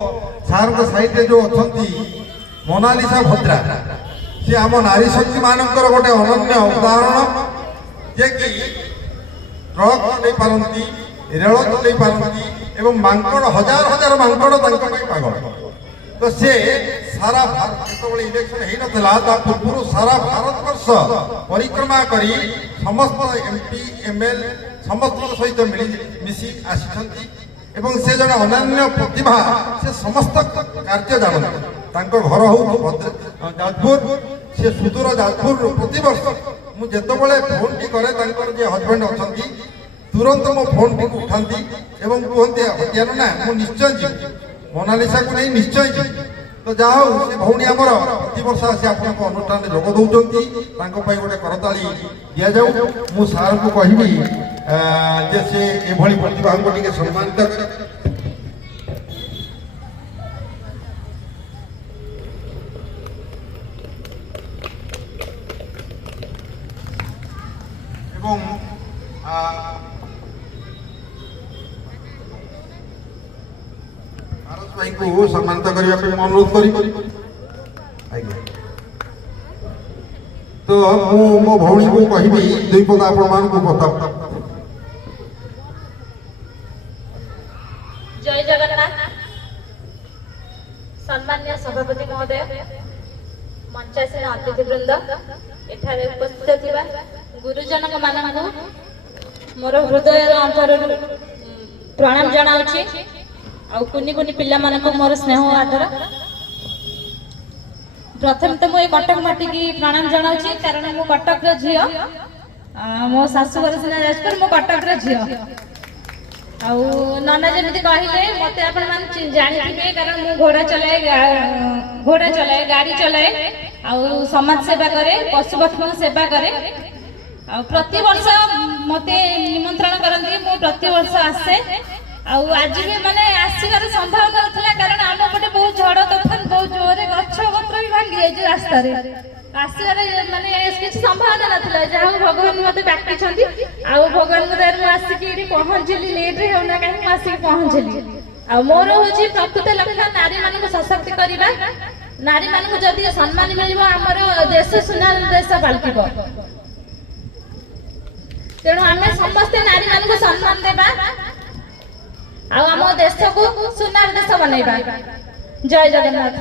सार साइड जो अच्छा मोनालिसा भद्रा सी आम नारी शक्ति मानकर गोटे अनन्य उदाहरण जे कि ट्रक चल पारती रेल चल पारती एवं मांकड़ हजार हजार मांकड़ पागल तो से सारा भारत जो इलेक्शन हो ना पूर्व सारा भारत वर्ष परिक्रमा करी समस्त एमपी एमएल समस्त सहित मिसी आसी एवं से जन अनन्य प्रतिभा से समस्त कार्य जानते घर हो जाजपुर से सुदूर जाजपुर प्रतिवर्ष मुझे फोन टी करे हजबैंड अच्छा तुरंत मो फोन टी उठाती एवं कहते हत्यान ना मुझे निश्चय जी मोनालिसा को नहीं निश्चय जी तो जहा से भौणी आमर प्रतिवर्ष आसी आप अनुष्ठान जोग दौरान गोटे करताली दि जाऊ मु सार को कहबी जे से एभली प्रतिभा को टिके सम्मानित एवं भारत भाई को सम्मानित करने अनुरोध कर तो मो भौणी को कहबी दुई पद आपण को बता जय जगन्नाथ सम्मान्य सभापति महोदय मंचासीन अतिथि वृंद एठारे उपस्थित थिबा गुरुजन मानक मोर हृदय अंतर प्रणाम जनाउछि आ कुनी कुनी पिल्ला मानक मोर स्नेह आदर प्रथम तो मुझे कटक माटी की प्रणाम जनाउछि कारण मो कटक रो झियो मो शाशुघर सिना जाजपुर मो कटक रो झियो आउ नना जमी कहले मत आप जानी कारण मु घोड़ा चलाए गाड़ी चलाए आउ समाज सेवा करे पशु पक्षी सेवा करे आ प्रति वर्ष मते निमंत्रण करती मु प्रति वर्ष आसे आउ आज भी माने आसीबार संभावना नथिला कारण आम पटे बहुत झड़ तोफान बहुत जोरे गछ पत्र भी भांगी जाय रास्ता रे आसीबार माने किछि संभावना नथिला जहा भगवान मते डाकी छथि आउ भगवान को दर आसी कि पहुंचली लेट रे होना काहे आसी पहुंचली आ मोर होची प्रकृत लक्ष्य नारी मान को सशक्त करिबा नारी मान को जदि सम्मान मिलिबो हमर देश सुनार देश बाल्किबो तेणु आमे समस्त नारी मान को सम्मान देबा आ हम देश को सुनार देश बनैबा जय जगन्नाथ।